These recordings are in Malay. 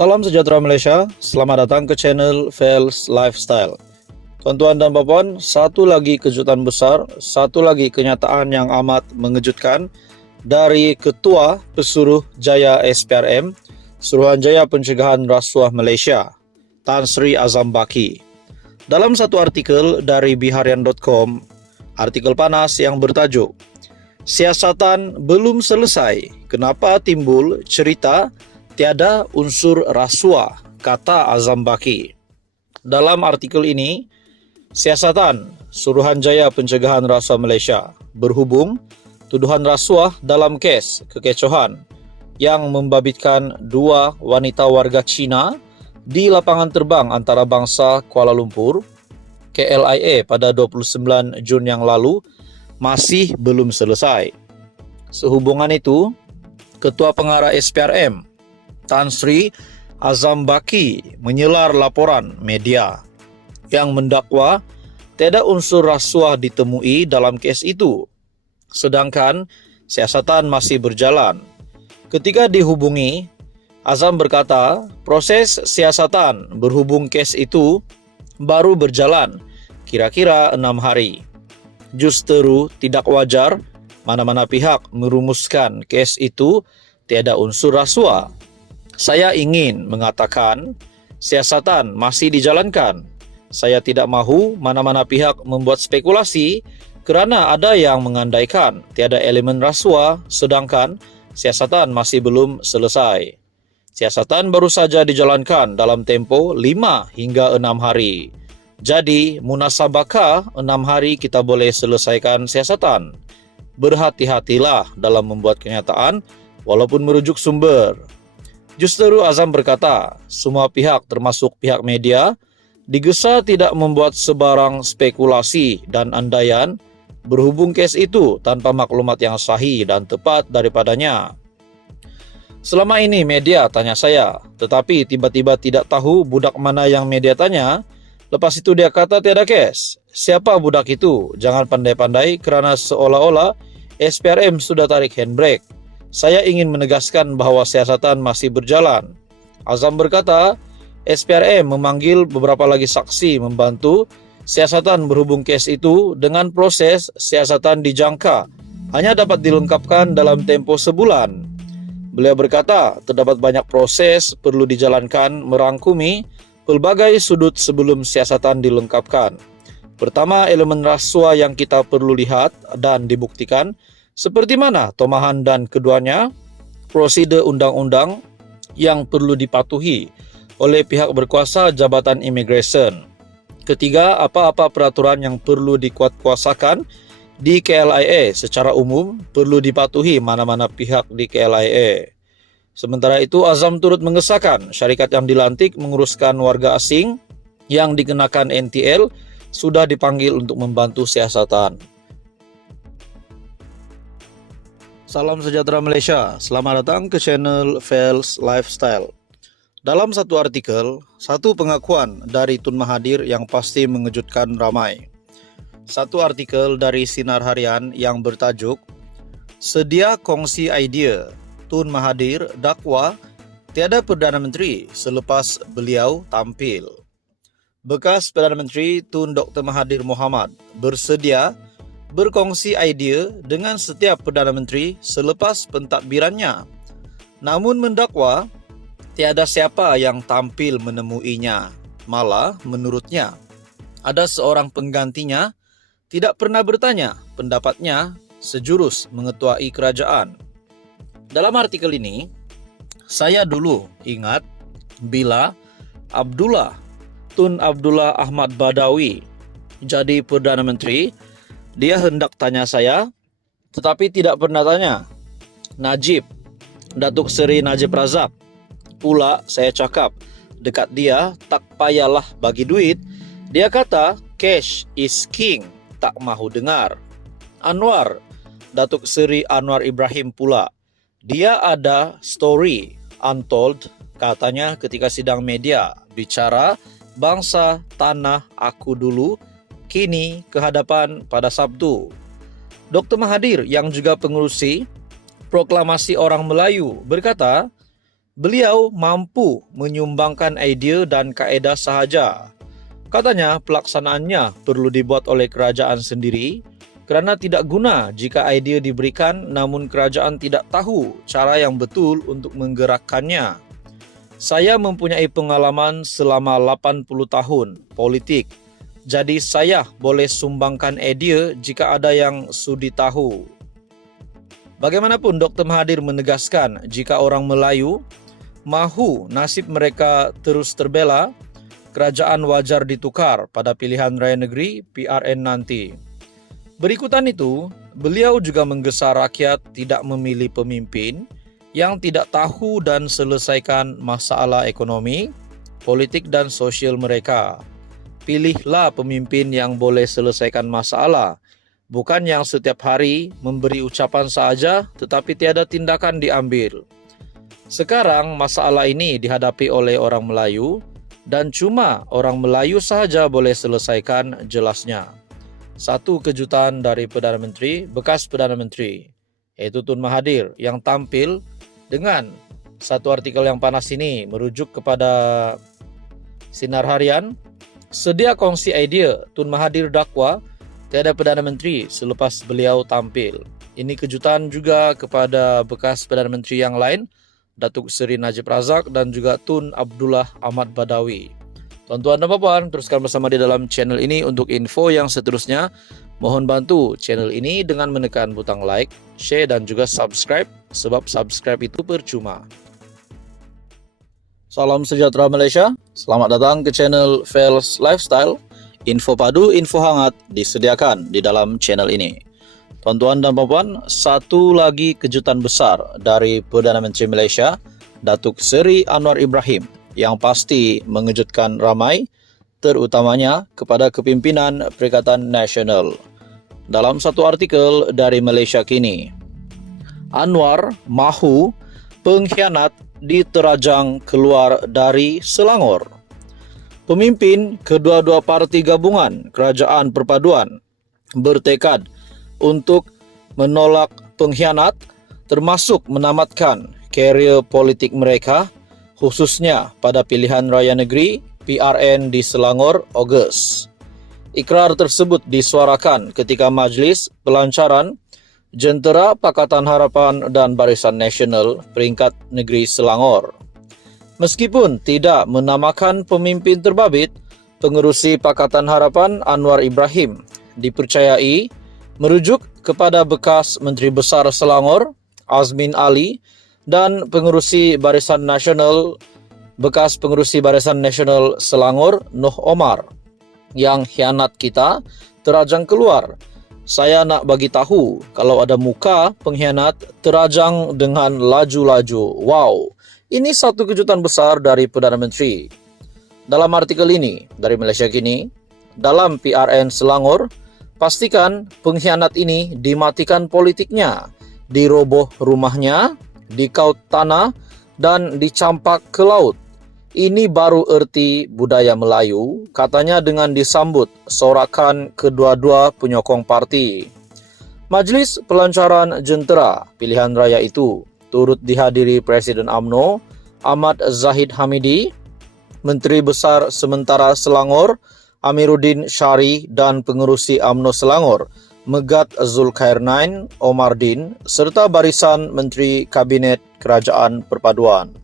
Salam sejahtera Malaysia, selamat datang ke channel Fels Lifestyle. Tuan-tuan dan puan, satu lagi kejutan besar, satu lagi kenyataan yang amat mengejutkan dari Ketua Pesuruh Jaya SPRM, Suruhanjaya Pencegahan Rasuah Malaysia, Tan Sri Azam Baki. Dalam satu artikel dari biharian.com, artikel panas yang bertajuk "Siasatan belum selesai, kenapa timbul cerita tiada unsur rasuah," kata Azam Baki. Dalam artikel ini, siasatan Suruhanjaya Pencegahan Rasuah Malaysia berhubung tuduhan rasuah dalam kes kekecohan yang membabitkan dua wanita warga Cina di lapangan terbang antarabangsa Kuala Lumpur, KLIA, pada 29 Jun yang lalu masih belum selesai. Sehubungan itu, Ketua Pengarah SPRM Tan Sri Azam Baki menyelar laporan media yang mendakwa tiada unsur rasuah ditemui dalam kes itu, sedangkan siasatan masih berjalan. Ketika dihubungi, Azam berkata proses siasatan berhubung kes itu baru berjalan kira-kira 6 hari. Justeru tidak wajar mana-mana pihak merumuskan kes itu tiada unsur rasuah. Saya ingin mengatakan siasatan masih dijalankan. Saya tidak mahu mana-mana pihak membuat spekulasi kerana ada yang mengandaikan tiada elemen rasuah sedangkan siasatan masih belum selesai. Siasatan baru saja dijalankan dalam tempoh 5 hingga 6 hari. Jadi, munasabakah 6 hari kita boleh selesaikan siasatan? Berhati-hatilah dalam membuat kenyataan walaupun merujuk sumber. Justeru Azam berkata, semua pihak termasuk pihak media digesa tidak membuat sebarang spekulasi dan andaian berhubung kes itu tanpa maklumat yang sahih dan tepat daripadanya. Selama ini media tanya saya, tetapi tiba-tiba tidak tahu budak mana yang media tanya. Lepas itu dia kata tiada kes. Siapa budak itu? Jangan pandai-pandai kerana seolah-olah SPRM sudah tarik handbrake. Saya ingin menegaskan bahawa siasatan masih berjalan. Azam berkata, SPRM memanggil beberapa lagi saksi membantu siasatan berhubung kes itu dengan proses siasatan dijangka hanya dapat dilengkapkan dalam tempoh sebulan. Beliau berkata, terdapat banyak proses perlu dijalankan merangkumi pelbagai sudut sebelum siasatan dilengkapkan. Pertama, elemen rasuah yang kita perlu lihat dan dibuktikan seperti mana tomahan dan keduanya, prosedur undang-undang yang perlu dipatuhi oleh pihak berkuasa Jabatan Imigresen. Ketiga, apa-apa peraturan yang perlu dikuatkuasakan di KLIA secara umum perlu dipatuhi mana-mana pihak di KLIA. Sementara itu, Azam turut mengesahkan syarikat yang dilantik menguruskan warga asing yang dikenakan NTL sudah dipanggil untuk membantu siasatan. Salam sejahtera Malaysia, selamat datang ke channel Fels Lifestyle. Dalam satu artikel, satu pengakuan dari Tun Mahathir yang pasti mengejutkan ramai. Satu artikel dari Sinar Harian yang bertajuk "Sedia Kongsi Idea, Tun Mahathir dakwa tiada Perdana Menteri selepas beliau tampil." Bekas Perdana Menteri Tun Dr. Mahathir Mohamad bersedia berkongsi idea dengan setiap Perdana Menteri selepas pentadbirannya. Namun mendakwa tiada siapa yang tampil menemuinya. Malah menurutnya, ada seorang penggantinya tidak pernah bertanya pendapatnya sejurus mengetuai kerajaan. Dalam artikel ini, saya dulu ingat bila Tun Abdullah Ahmad Badawi jadi Perdana Menteri, dia hendak tanya saya, tetapi tidak pernah tanya Datuk Seri Najib Razak. Pula saya cakap dekat dia, tak payahlah bagi duit. Dia kata cash is king, tak mahu dengar. Datuk Seri Anwar Ibrahim pula, dia ada story untold katanya ketika sidang media bicara bangsa tanah aku dulu kini kehadapan pada Sabtu. Dr. Mahathir yang juga pengerusi Proklamasi Orang Melayu berkata, Beliau mampu menyumbangkan ide dan kaedah sahaja. Katanya pelaksanaannya perlu dibuat oleh kerajaan sendiri kerana tidak guna jika idea diberikan namun kerajaan tidak tahu cara yang betul untuk menggerakkannya. Saya mempunyai pengalaman selama 80 tahun politik. Jadi saya boleh sumbangkan idea jika ada yang sudi tahu. Bagaimanapun Dr. Mahathir menegaskan jika orang Melayu mahu nasib mereka terus terbela, kerajaan wajar ditukar pada pilihan raya negeri PRN nanti. Berikutan itu, beliau juga menggesa rakyat tidak memilih pemimpin yang tidak tahu dan selesaikan masalah ekonomi, politik dan sosial mereka. Pilihlah pemimpin yang boleh selesaikan masalah, bukan yang setiap hari memberi ucapan saja tetapi tiada tindakan diambil. Sekarang masalah ini dihadapi oleh orang Melayu dan cuma orang Melayu sahaja boleh selesaikan jelasnya. Satu kejutan dari Perdana Menteri, bekas Perdana Menteri, yaitu Tun Mahathir yang tampil dengan satu artikel yang panas ini merujuk kepada Sinar Harian. Sedia kongsi idea Tun Mahathir dakwa tiada Perdana Menteri selepas beliau tampil. Ini kejutan juga kepada bekas Perdana Menteri yang lain, Datuk Seri Najib Razak dan juga Tun Abdullah Ahmad Badawi. Tuan-tuan dan puan, teruskan bersama di dalam channel ini untuk info yang seterusnya. Mohon bantu channel ini dengan menekan butang like, share dan juga subscribe, sebab subscribe itu percuma. Salam sejahtera Malaysia, selamat datang ke channel Fels Lifestyle. Info padu, info hangat disediakan di dalam channel ini. Tuan-tuan dan puan, satu lagi kejutan besar dari Perdana Menteri Malaysia, Datuk Seri Anwar Ibrahim, yang pasti mengejutkan ramai, terutamanya kepada kepimpinan Perikatan Nasional. Dalam satu artikel dari Malaysia Kini, Anwar mahu pengkhianat diterajang keluar dari Selangor. Pemimpin kedua-dua parti gabungan Kerajaan Perpaduan bertekad untuk menolak pengkhianat termasuk menamatkan karier politik mereka khususnya pada pilihan raya negeri PRN di Selangor Ogos. Ikrar tersebut disuarakan ketika Majlis Pelancaran Jentera Pakatan Harapan dan Barisan Nasional peringkat negeri Selangor. Meskipun tidak menamakan pemimpin terbabit, pengerusi Pakatan Harapan Anwar Ibrahim dipercayai merujuk kepada bekas Menteri Besar Selangor Azmin Ali dan bekas pengerusi Barisan Nasional Selangor Noh Omar yang khianat kita terajang keluar. Saya nak bagi tahu kalau ada muka pengkhianat terajang dengan laju-laju. Wow, ini satu kejutan besar dari Perdana Menteri. Dalam artikel ini dari Malaysia Kini, dalam PRN Selangor, pastikan pengkhianat ini dimatikan politiknya, diroboh rumahnya, dikaut tanah, dan dicampak ke laut. Ini baru erti budaya Melayu, katanya dengan disambut sorakan kedua-dua penyokong parti. Majlis Pelancaran Jentera pilihan raya itu turut dihadiri Presiden UMNO Ahmad Zahid Hamidi, Menteri Besar Sementara Selangor Amiruddin Syari dan pengerusi UMNO Selangor Megat Zulkarnain Omardin serta barisan Menteri Kabinet Kerajaan Perpaduan.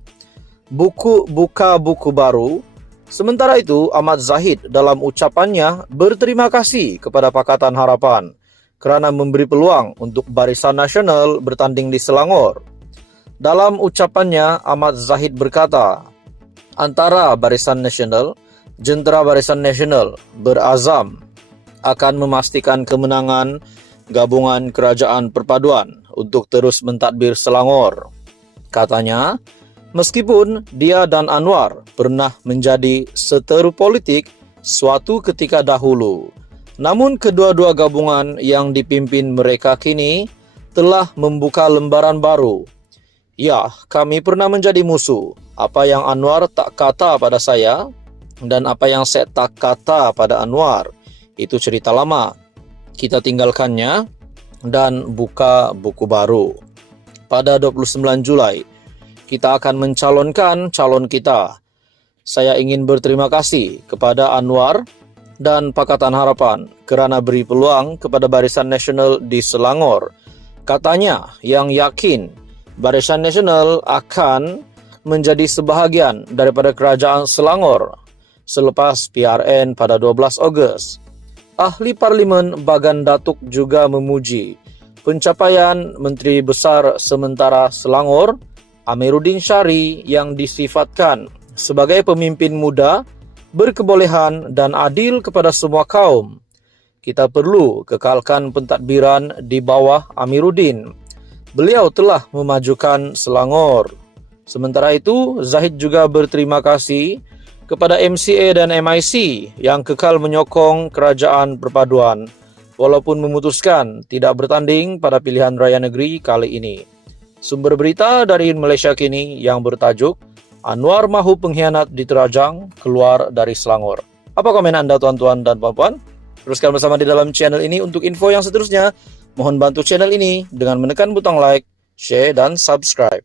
Buka buku baru. Sementara itu, Ahmad Zahid dalam ucapannya berterima kasih kepada Pakatan Harapan kerana memberi peluang untuk Barisan Nasional bertanding di Selangor. Dalam ucapannya, Ahmad Zahid berkata, antara Barisan Nasional, Jentera Barisan Nasional berazam akan memastikan kemenangan gabungan Kerajaan Perpaduan untuk terus mentadbir Selangor. Katanya, meskipun dia dan Anwar pernah menjadi seteru politik suatu ketika dahulu, namun kedua-dua gabungan yang dipimpin mereka kini telah membuka lembaran baru. Ya, kami pernah menjadi musuh. Apa yang Anwar tak kata pada saya dan apa yang saya tak kata pada Anwar, itu cerita lama. Kita tinggalkannya dan buka buku baru. Pada 29 Julai, kita akan mencalonkan calon kita. Saya ingin berterima kasih kepada Anwar dan Pakatan Harapan kerana beri peluang kepada Barisan Nasional di Selangor. Katanya yang yakin Barisan Nasional akan menjadi sebahagian daripada Kerajaan Selangor selepas PRN pada 12 Ogos. Ahli Parlimen Bagan Datuk juga memuji pencapaian Menteri Besar Sementara Selangor, Amiruddin Syari, yang disifatkan sebagai pemimpin muda, berkebolehan dan adil kepada semua kaum. Kita perlu kekalkan pentadbiran di bawah Amiruddin. Beliau telah memajukan Selangor. Sementara itu, Zahid juga berterima kasih kepada MCA dan MIC yang kekal menyokong kerajaan perpaduan walaupun memutuskan tidak bertanding pada pilihan raya negeri kali ini. Sumber berita dari Malaysia Kini yang bertajuk Anwar mahu pengkhianat diterajang keluar dari Selangor. Apa komen anda tuan-tuan dan puan-puan? Teruskan bersama di dalam channel ini untuk info yang seterusnya. Mohon bantu channel ini dengan menekan butang like, share dan subscribe.